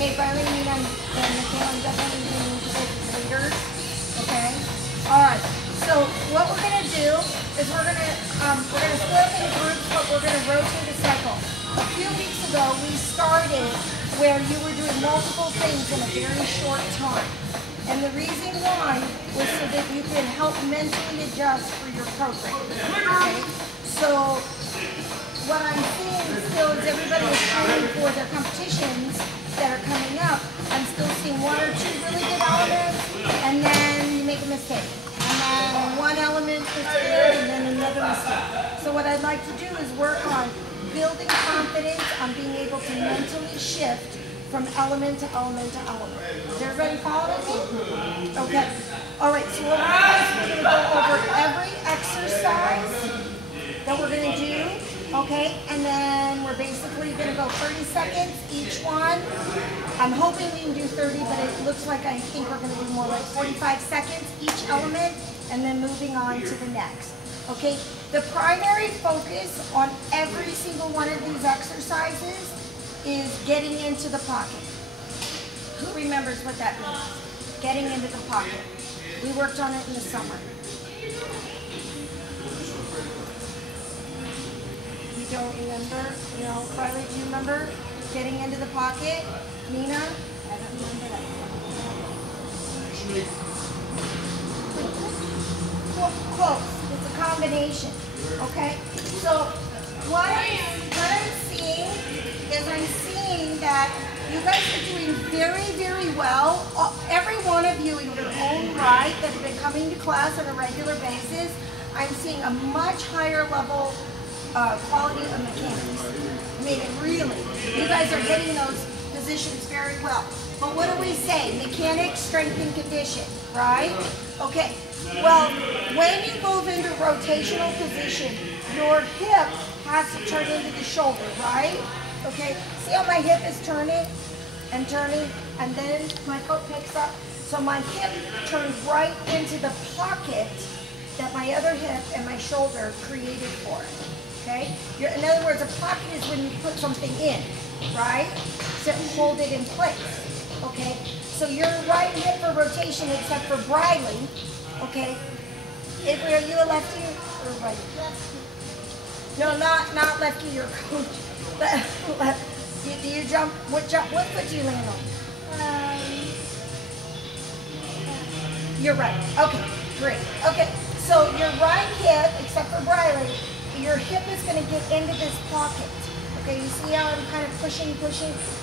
Okay, Riley, Nina, and Michaela, I'm definitely going to need to go to leaders. Okay? Alright, so what we're going to do is we're going to split up into groups, but we're going to rotate a cycle. A few weeks ago, we started where you were doing multiple things in a very short time. And the reason why was so that you could help mentally adjust for your program. Okay? So what I'm seeing still is everybody is training for their competitions that are coming up. I'm still seeing one or two really good elements, and then you make a mistake. And then one element is good, and then another mistake. So what I'd like to do is work on building confidence on being able to mentally shift from element to element to element. Is everybody following me? Okay. All right, so what we're going to go over every exercise that we're going to do, okay? And then we're basically going to go 30 seconds each one. I'm hoping we can do 30, but it looks like I think we're going to do more like 45 seconds each element, and then moving on to the next. Okay? The primary focus on every single one of these exercises is getting into the pocket. Who remembers what that means? Getting into the pocket. We worked on it in the summer. You don't remember? You know, Carly, do you remember getting into the pocket? Nina? I don't remember that. Close. It's a combination. Okay? So what I'm seeing is I'm seeing that you guys are doing very, very well. Every one of you in your own right that have been coming to class on a regular basis, I'm seeing a much higher level quality of mechanics. I mean, really, you guys are hitting those positions very well. But what do we say? Mechanics, strength, and condition, right? Okay. Well, when you move into rotational position, your hip has to turn into the shoulder, right? Okay, see how my hip is turning and turning, and then my foot picks up? So my hip turns right into the pocket that my other hip and my shoulder created for it, okay? In other words, a pocket is when you put something in, right? So hold it in place, okay? So your right hip for rotation, except for bridling, okay? Are you a lefty or righty? Lefty. No, not lefty, you're coach. Do you jump? What foot do you land on? You're right. Okay, great. Okay, so your right hip, except for bridling, your hip is going to get into this pocket. Okay, you see how I'm kind of pushing?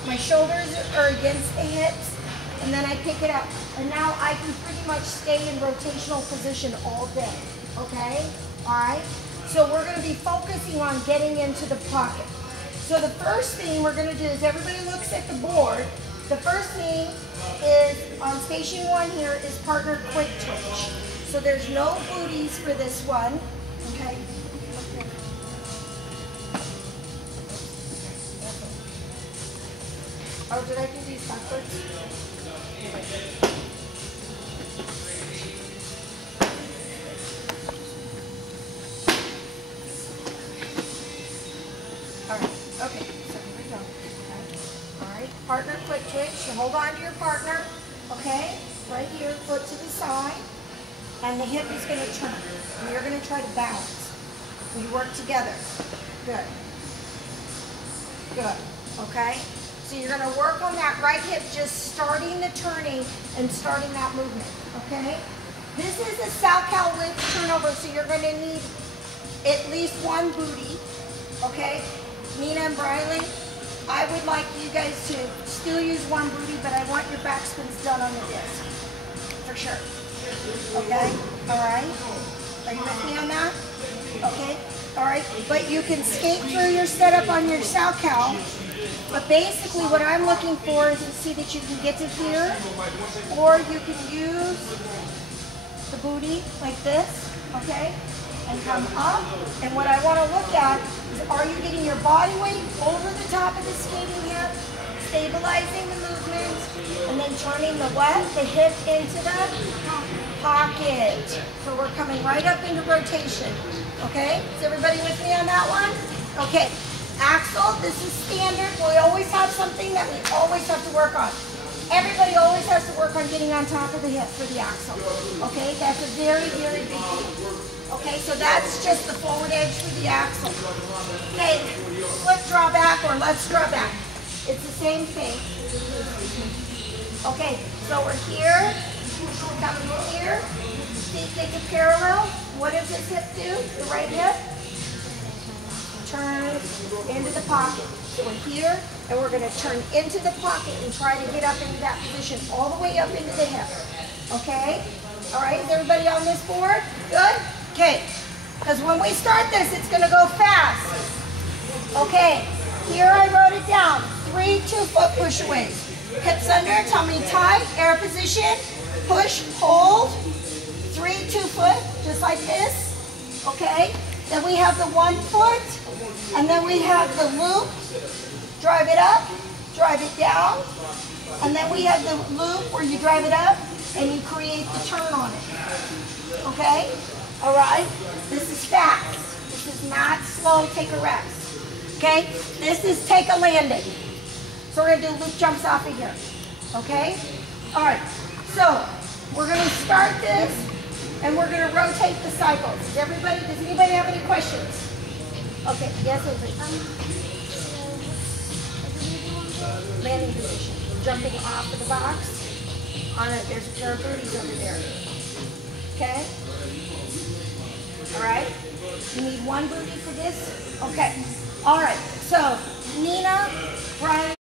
My shoulders are against the hips, and then I pick it up. And now I can pretty much stay in rotational position all day. Okay? All right? So we're going to be focusing on getting into the pocket. So the first thing we're going to do is everybody looks at the board. The first thing is on station 1 here is partner quick twitch. So there's no booties for this one. Okay? Oh, did I do these backwards? Alright, okay, so here we go. Alright, partner quick twitch. You hold on to your partner, okay? Right here, foot to the side, and the hip is going to turn. And you're going to try to balance. We work together. Good. Good, okay? So you're going to work on that right hip, just starting the turning and starting that movement, okay? This is a sow-cow lift turnover, so you're going to need at least one booty, okay? Nina and Briley, I would like you guys to still use one booty, but I want your back spins done on the disc, for sure. Okay? All right? Are you with me on that? Okay? All right? But you can skate through your setup on your sow-cow. But basically what I'm looking for is to see that you can get to here, or you can use the booty like this, okay, and come up. And what I want to look at is, are you getting your body weight over the top of the skating hip, stabilizing the movement, and then turning the hip into the pocket. So we're coming right up into rotation, okay? Is everybody with me on that one? Okay. Axle, this is standard. We always have something that we always have to work on. Everybody always has to work on getting on top of the hip for the axle. Okay, that's a very, very big deal. Okay, so that's just the forward edge for the axle. Okay, flip draw back or let's draw back. It's the same thing. Okay, so we're here, coming here. Feet take a parallel. What does this hip do? The right hip? Turn into the pocket. So we're here, and we're going to turn into the pocket and try to get up into that position, all the way up into the hip. Okay? All right, is everybody on this board? Good? Okay. Because when we start this, it's going to go fast. Okay. Here I wrote it down. 3 2-foot push-aways. Hips under, tell me tight, air position, push, hold. 3 2-foot, just like this. Okay? Then we have the 1 foot, and then we have the loop. Drive it up, drive it down, and then we have the loop where you drive it up and you create the turn on it. Okay? All right? This is fast. This is not slow, take a rest. Okay? This is take a landing. So we're going to do loop jumps off of here. Okay? All right. So we're going to start this. And we're going to rotate the cycles. Does anybody have any questions? Okay, yes, landing position. Jumping off of the box. There are booties over there. Okay? All right. You need 1 booty for this? Okay. All right. So, Nina, Brian,